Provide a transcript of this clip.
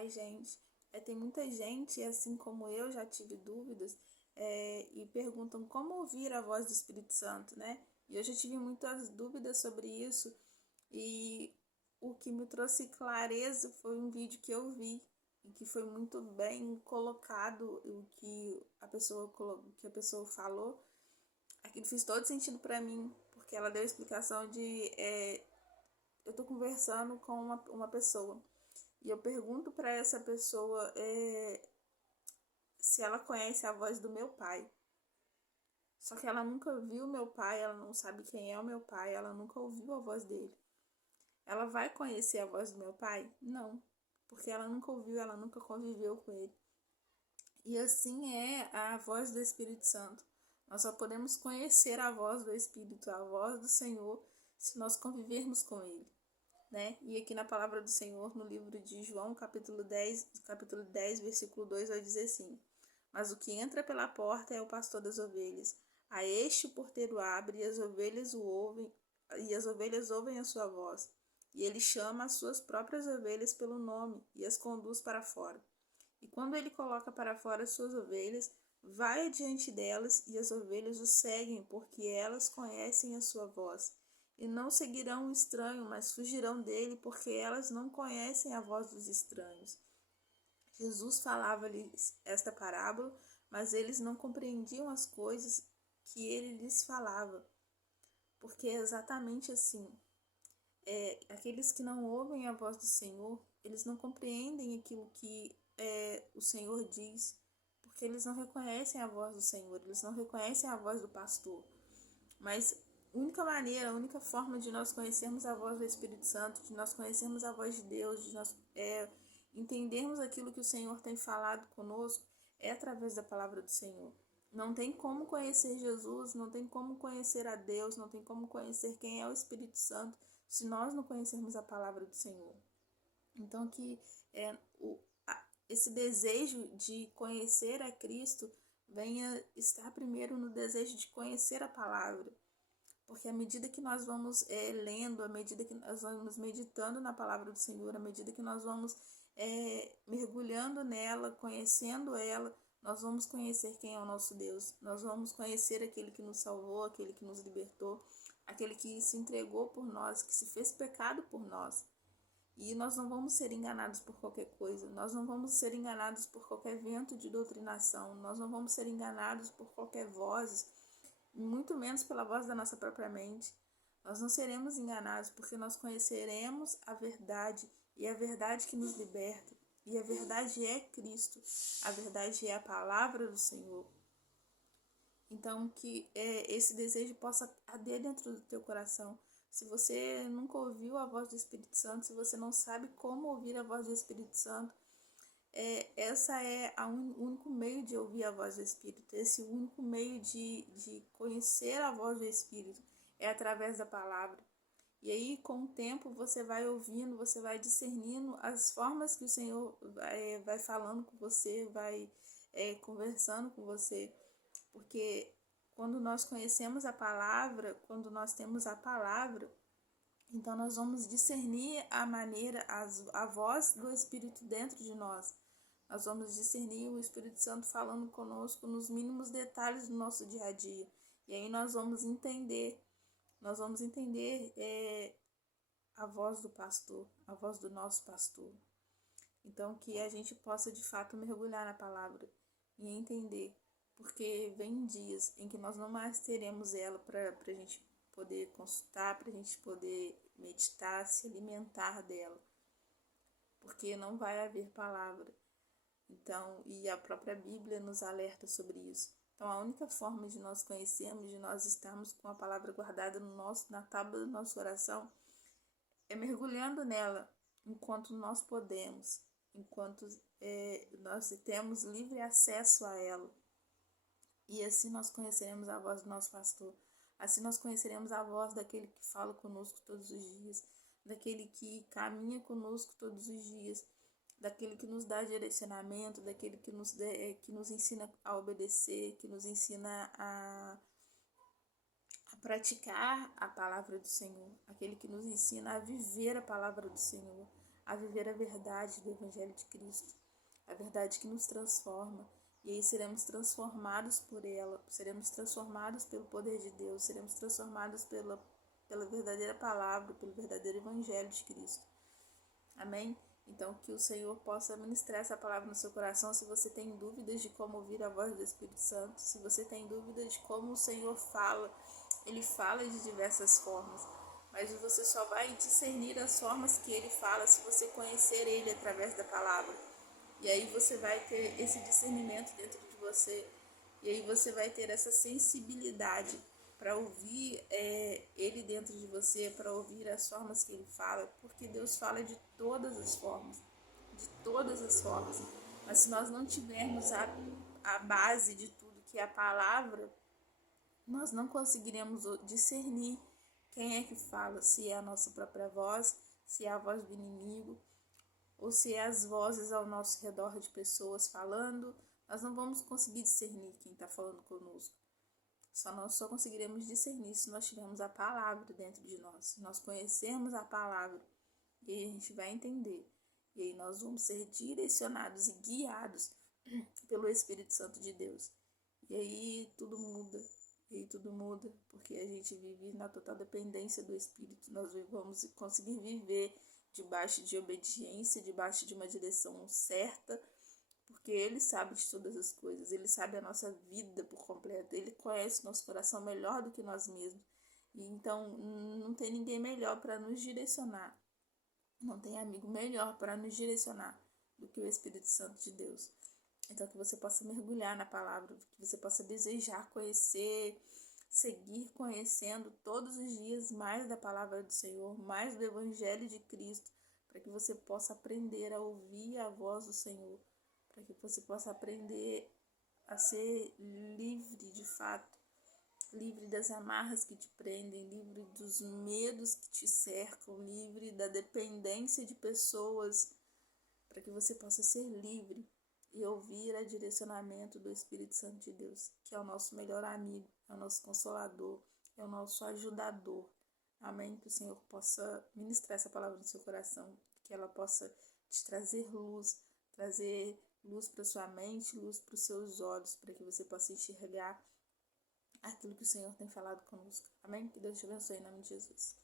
Ai, gente, tem muita gente, assim como eu, já tive dúvidas, e perguntam como ouvir a voz do Espírito Santo, né? E eu já tive muitas dúvidas sobre isso, e o que me trouxe clareza foi um vídeo que eu vi, e que foi muito bem colocado, o que a pessoa falou. Aquilo fez todo sentido para mim, porque ela deu a explicação de eu tô conversando com uma pessoa e eu pergunto para essa pessoa se ela conhece a voz do meu pai. Só que ela nunca viu meu pai, ela não sabe quem é o meu pai, ela nunca ouviu a voz dele. Ela vai conhecer a voz do meu pai? Não, porque ela nunca ouviu, ela nunca conviveu com ele. E assim é a voz do Espírito Santo. Nós só podemos conhecer a voz do Espírito, a voz do Senhor, se nós convivermos com ele. Né? E aqui na palavra do Senhor, no livro de João, capítulo 10, versículo 2, vai dizer assim: Mas o que entra pela porta é o pastor das ovelhas. A este o porteiro abre, e as ovelhas ouvem a sua voz. E ele chama as suas próprias ovelhas pelo nome e as conduz para fora. E quando ele coloca para fora as suas ovelhas, vai adiante delas, e as ovelhas o seguem, porque elas conhecem a sua voz. E não seguirão o estranho, mas fugirão dele, porque elas não conhecem a voz dos estranhos. Jesus falava-lhes esta parábola, mas eles não compreendiam as coisas que ele lhes falava. Porque é exatamente assim. Aqueles que não ouvem a voz do Senhor, eles não compreendem aquilo que o Senhor diz, porque eles não reconhecem a voz do Senhor, eles não reconhecem a voz do pastor. Mas a única maneira, a única forma de nós conhecermos a voz do Espírito Santo, de nós conhecermos a voz de Deus, de nós entendermos aquilo que o Senhor tem falado conosco, é através da palavra do Senhor. Não tem como conhecer Jesus, não tem como conhecer a Deus, não tem como conhecer quem é o Espírito Santo, se nós não conhecermos a palavra do Senhor. Então, que esse desejo de conhecer a Cristo venha estar primeiro no desejo de conhecer a palavra. Porque à medida que nós vamos lendo, à medida que nós vamos meditando na palavra do Senhor, à medida que nós vamos mergulhando nela, conhecendo ela, nós vamos conhecer quem é o nosso Deus. Nós vamos conhecer aquele que nos salvou, aquele que nos libertou, aquele que se entregou por nós, que se fez pecado por nós. E nós não vamos ser enganados por qualquer coisa, nós não vamos ser enganados por qualquer vento de doutrinação, nós não vamos ser enganados por qualquer voz, muito menos pela voz da nossa própria mente. Nós não seremos enganados porque nós conheceremos a verdade, e a verdade que nos liberta. E a verdade é Cristo, a verdade é a palavra do Senhor. Então, que esse desejo possa arder dentro do teu coração. Se você nunca ouviu a voz do Espírito Santo, se você não sabe como ouvir a voz do Espírito Santo, essa é o único meio de ouvir a voz do Espírito, esse único meio de conhecer a voz do Espírito é através da palavra. E aí, com o tempo, você vai ouvindo, você vai discernindo as formas que o Senhor vai falando com você, vai conversando com você. Porque quando nós conhecemos a palavra, quando nós temos a palavra, então nós vamos discernir a voz do Espírito dentro de nós. Nós vamos discernir o Espírito Santo falando conosco nos mínimos detalhes do nosso dia a dia. E aí nós vamos entender a voz do pastor, a voz do nosso pastor. Então que a gente possa de fato mergulhar na palavra e entender, porque vem dias em que nós não mais teremos ela para a gente poder consultar, para a gente poder meditar, se alimentar dela, porque não vai haver palavra. Então, e a própria Bíblia nos alerta sobre isso. Então, a única forma de nós conhecermos, de nós estarmos com a palavra guardada na tábua do nosso coração, é mergulhando nela enquanto nós podemos, enquanto nós temos livre acesso a ela. E assim nós conheceremos a voz do nosso pastor. Assim nós conheceremos a voz daquele que fala conosco todos os dias, daquele que caminha conosco todos os dias, daquele que nos dá direcionamento, daquele que nos ensina a obedecer, que nos ensina a praticar a palavra do Senhor, aquele que nos ensina a viver a palavra do Senhor, a viver a verdade do Evangelho de Cristo, a verdade que nos transforma. E aí seremos transformados por ela, seremos transformados pelo poder de Deus, seremos transformados pela verdadeira palavra, pelo verdadeiro Evangelho de Cristo. Amém? Então, que o Senhor possa ministrar essa palavra no seu coração. Se você tem dúvidas de como ouvir a voz do Espírito Santo, se você tem dúvidas de como o Senhor fala, Ele fala de diversas formas, mas você só vai discernir as formas que Ele fala se você conhecer Ele através da palavra. E aí você vai ter esse discernimento dentro de você, e aí você vai ter essa sensibilidade para ouvir Ele dentro de você, para ouvir as formas que Ele fala, porque Deus fala de todas as formas, de todas as formas. Mas se nós não tivermos a base de tudo, que é a palavra, nós não conseguiremos discernir quem é que fala, se é a nossa própria voz, se é a voz do inimigo, ou se é as vozes ao nosso redor de pessoas falando. Nós não vamos conseguir discernir quem está falando conosco. Nós só conseguiremos discernir se nós tivermos a palavra dentro de nós, se nós conhecermos a palavra. E aí a gente vai entender. E aí nós vamos ser direcionados e guiados pelo Espírito Santo de Deus. E aí tudo muda. Porque a gente vive na total dependência do Espírito. Nós vamos conseguir viver debaixo de obediência, debaixo de uma direção certa, porque Ele sabe de todas as coisas, Ele sabe a nossa vida por completo, Ele conhece nosso coração melhor do que nós mesmos. E então não tem ninguém melhor para nos direcionar, não tem amigo melhor para nos direcionar do que o Espírito Santo de Deus. Então que você possa mergulhar na palavra, que você possa desejar conhecer, seguir conhecendo todos os dias mais da palavra do Senhor, mais do Evangelho de Cristo, para que você possa aprender a ouvir a voz do Senhor, para que você possa aprender a ser livre de fato, livre das amarras que te prendem, livre dos medos que te cercam, livre da dependência de pessoas, para que você possa ser livre e ouvir o direcionamento do Espírito Santo de Deus, que é o nosso melhor amigo, é o nosso consolador, é o nosso ajudador. Amém? Que o Senhor possa ministrar essa palavra no seu coração, que ela possa te trazer luz para sua mente, luz para os seus olhos, para que você possa enxergar aquilo que o Senhor tem falado conosco. Amém? Que Deus te abençoe em nome de Jesus.